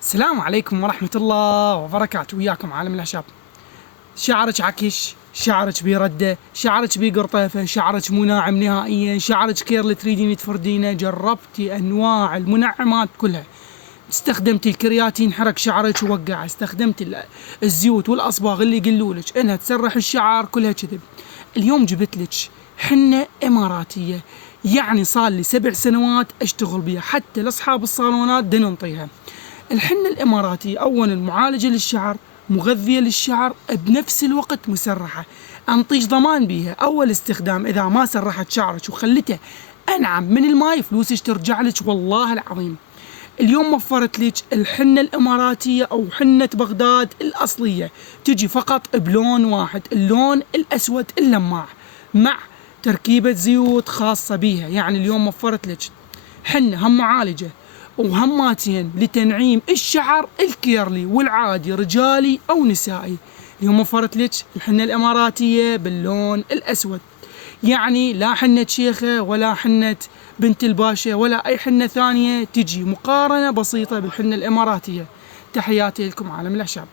السلام عليكم ورحمة الله وبركاته. وياكم عالم الأعشاب. شعرك عكش، شعرك بيردة، شعرك بقرطفة، شعرك مو ناعم نهائيا، شعرك كيرل تريدين تفردينه، جربتي أنواع المنعمات كلها، استخدمتي الكرياتين حرك شعرك ووقع، استخدمتي الزيوت والأصباغ اللي يقولولك إنها تسرح الشعر، كلها كذب. اليوم جبت لك حنة إماراتية، يعني صار لي 7 سنوات أشتغل بيها، حتى لأصحاب الصالونات ننطيها. الحنة الإماراتية أولا معالجة للشعر، مغذية للشعر، بنفس الوقت مسرحة. أنطيش ضمان بيها، أول استخدام إذا ما سرحت شعرك وخلته أنعم من الماي فلوسك ترجع لك والله العظيم. اليوم وفرت لك الحنة الإماراتية أو حنة بغداد الأصلية، تجي فقط بلون واحد، اللون الأسود اللماع، مع تركيبة زيوت خاصة بيها. يعني اليوم وفرت لك حنة هم معالجة وهماتين لتنعيم الشعر الكيرلي والعادي رجالي أو نسائي. اليوم وفرت لك الحنة الإماراتية باللون الأسود، يعني لا حنة شيخة ولا حنة بنت الباشا ولا أي حنة ثانية، تجي مقارنة بسيطة بالحنة الإماراتية. تحياتي لكم عالم الأعشاب.